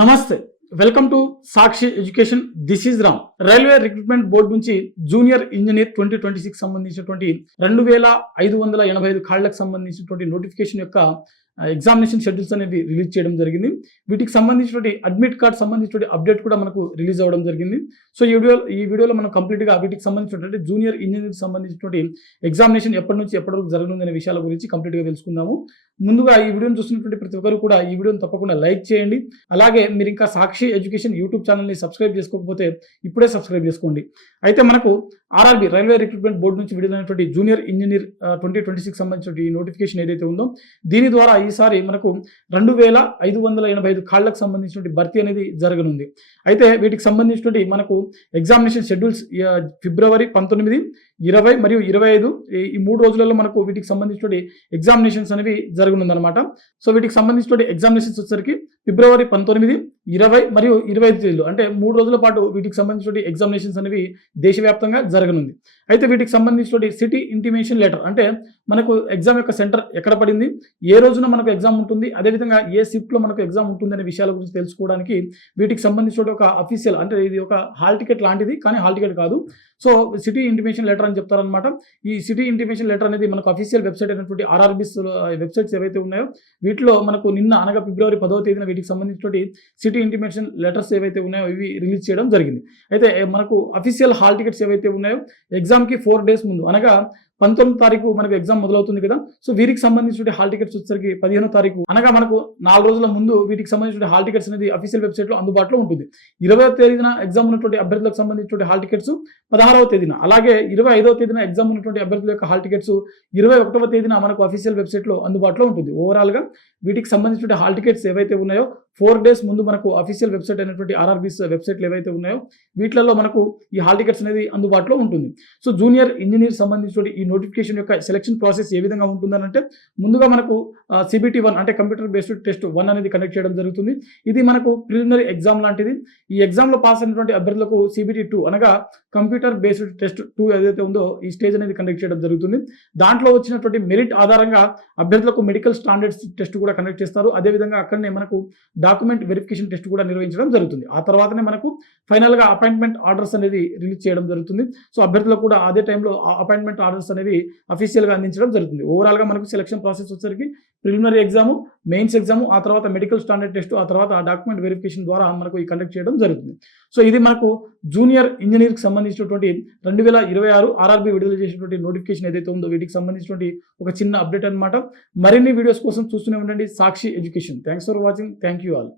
నమస్తే, welcome to Sakshi education. This is Ram. Railway recruitment board నుంచి junior engineer 2026 సంబంధించినటువంటి 2585 ఖాళీలకు సంబంధించినటువంటి నోటిఫికేషన్ యొక్క ఎగ్జామినేషన్ షెడ్యూల్స్ అనేవి రిలీజ్ చేయడం జరిగింది. వీటికి సంబంధించినటువంటి అడ్మిట్ కార్డ్ సంబంధించినటువంటి అప్డేట్ కూడా మనకు రిలీజ్ అవ్వడం జరిగింది. సో ఈ వీడియోలో మనం కంప్లీట్గా వీటికి సంబంధించినటువంటి జూనియర్ ఇంజనీర్ సంబంధించినటువంటి ఎగ్జామినేషన్ ఎప్పటి నుంచి ఎప్పటి వరకు జరగనుందనే విషయాల గురించి కంప్లీట్గా తెలుసుకుందాము. ముందుగా ఈ వీడియోని చూస్తున్నటువంటి ప్రతి ఒక్కరు కూడా ఈ వీడియోని తప్పకుండా లైక్ చేయండి. అలాగే మీరు ఇంకా సాక్షి ఎడ్యుకేషన్ యూట్యూబ్ ఛానల్ని సబ్స్క్రైబ్ చేసుకోకపోతే ఇప్పుడే సబ్స్క్రైబ్ చేసుకోండి. అయితే మనకు ఆర్ఆర్బి రైల్వే రిక్రూట్మెంట్ బోర్డు నుంచి విడుదలైనటువంటి జూనియర్ ఇంజనీర్ 2026 సంబంధించిన ఈ నోటిఫికేషన్ ఏదైతే ఉందో దీని ద్వారా ఈసారి మనకు 2585 ఖాళీలకు సంబంధించిన భర్తీ అనేది జరగనుంది. అయితే వీటికి సంబంధించినటువంటి మనకు ఎగ్జామినేషన్ షెడ్యూల్స్ ఫిబ్రవరి 19, 20 మరియు 25 ఈ 3 రోజులలో మనకు వీటికి సంబంధించిన ఎగ్జామినేషన్స్ అనేవి జరగనుందనమాట. సో వీటికి సంబంధించిన ఎగ్జామినేషన్స్ వచ్చేసరికి ఫిబ్రవరి 19, 20 మరియు 25 తేదీలు, అంటే 3 రోజుల పాటు వీటికి సంబంధించిన ఎగ్జామినేషన్స్ అనేవి దేశవ్యాప్తంగా జరగనుంది. అయితే వీటికి సంబంధించిన సిటీ ఇంటిమేషన్ లెటర్, అంటే మనకు ఎగ్జామ్ యొక్క సెంటర్ ఎక్కడ పడింది, ఏ రోజున మనకు ఎగ్జామ్ ఉంటుంది, అదేవిధంగా ఏ షిఫ్ట్లో మనకు ఎగ్జామ్ ఉంటుంది అనే విషయాల గురించి తెలుసుకోవడానికి వీటికి సంబంధించిన ఒక అఫీషియల్, అంటే ఇది ఒక హాల్ టికెట్ లాంటిది, కానీ హాల్ టికెట్ కాదు. సో సిటీ ఇంటిమేషన్ లెటర్ అని చెప్తారనమాట. ఈ సిటీ ఇంటిమేషన్ లెటర్ అనేది మనకు అఫీషియల్ వెబ్సైట్ అయినటువంటి ఆర్ఆర్బిస్ వెబ్సైట్స్ ఏవైతే ఉన్నాయో వీటిలో మనకు నిన్న అనగా ఫిబ్రవరి 10వ తేదీన వీటికి సంబంధించినటువంటి సిటీ ఇంటిమేషన్ లెటర్స్ ఏవైతే ఉన్నాయో ఇవి రిలీజ్ చేయడం జరిగింది. అయితే మనకు అఫీషియల్ హాల్ టికెట్స్ ఏవైతే ఉన్నాయో ఎగ్జామ్కి 4 days ముందు, అనగా 19వ తారీఖు మనకు ఎగ్జామ్ మొదలవుతుంది కదా. సో వీరికి సంబంధించిన హాల్ టికెట్స్ వచ్చేసరికి 15వ తారీఖు, అనగా మనకు 4 రోజుల ముందు వీటికి సంబంధించిన హాల్ టికెట్స్ అనేది అఫీషియల్ వెబ్సైట్ లో అందుబాటులో ఉంటుంది. 20వ తేదీన ఎగ్జామ్ ఉన్నటువంటి అభ్యర్థులకు సంబంధించిన హాల్ టికెట్స్ 16వ తేదీన, అలాగే 25వ తేదీన ఎగ్జామ్ ఉన్నటువంటి అభ్యర్థుల యొక్క హాల్ టికెట్స్ 21వ తేదీన మనకు అఫీషియల్ వెబ్సైట్ లో అందుబాటులో ఉంటుంది. ఓవరాల్ గా వీటికి సంబంధించిన హాల్ టికెట్స్ ఏవైతే ఉన్నాయో 4 days ముందు మనకు అఫీషియల్ వెబ్సైట్ అయినటువంటి ఆర్ఆర్బీస్ వెబ్సైట్లు ఏవైతే ఉన్నాయో వీటిలలో మనకు ఈ హాల్ టికెట్స్ అనేది అందుబాటులో ఉంటుంది. సో జూనియర్ ఇంజనీర్ సంబంధించిన ఈ నోటిఫికేషన్ యొక్క సెలక్షన్ ప్రాసెస్ ఏ విధంగా ఉంటుందని అంటే, ముందుగా మనకు CBT 1 అంటే కంప్యూటర్ బేస్డ్ టెస్ట్ 1 అనేది కండక్ట్ చేయడం జరుగుతుంది. ఇది మనకు ప్రిలిమినరీ ఎగ్జామ్ లాంటిది. ఈ ఎగ్జామ్ లో పాస్ అయినటువంటి అభ్యర్థులకు CBT 2 అనగా కంప్యూటర్ బేస్డ్ టెస్ట్ 2 ఏదైతే ఉందో ఈ స్టేజ్ అనేది కండక్ట్ చేయడం జరుగుతుంది. దాంట్లో వచ్చినటువంటి మెరిట్ ఆధారంగా అభ్యర్థులకు మెడికల్ స్టాండర్డ్స్ టెస్ట్ కూడా కండక్ట్ చేస్తారు. అదేవిధంగా అక్కడనే మనకు డాక్యుమెంట్ వెరిఫికేషన్ టెస్ట్ కూడా నిర్వహించడం జరుగుతుంది. ఆ తర్వాతనే మనకు ఫైనల్గా అపాయింట్మెంట్ ఆర్డర్స్ అనేది రిలీజ్ చేయడం జరుగుతుంది. సో అభ్యర్థులకు కూడా అదే టైంలో అపాయింట్మెంట్ ఆర్డర్స్ అనేవి అఫీషియల్గా అందించడం జరుగుతుంది. ఓవరాల్గా మనకు సెలక్షన్ ప్రాసెస్ వచ్చేసరికి ప్రిలిమినరీ ఎగ్జాము, మెయిన్స్ ఎగ్జాము, ఆ తర్వాత మెడికల్ స్టాండర్డ్ టెస్ట్, ఆ తర్వాత డాక్యుమెంట్ వెరిఫికేషన్ ద్వారా మనకు ఈ కండక్ట్ చేయడం జరుగుతుంది. సో ఇది మనకు జూనియర్ ఇంజనీర్కి సంబంధించినటువంటి 2026 ఆర్ఆర్బీ విడుదల చేసినటువంటి నోటిఫికేషన్ ఏదైతే ఉందో వీటికి సంబంధించినటువంటి ఒక చిన్న అప్డేట్ అనమాట. మరిన్ని వీడియోస్ కోసం చూస్తూనే ఉండండి Sakshi Education. Thanks for watching. Thank you all.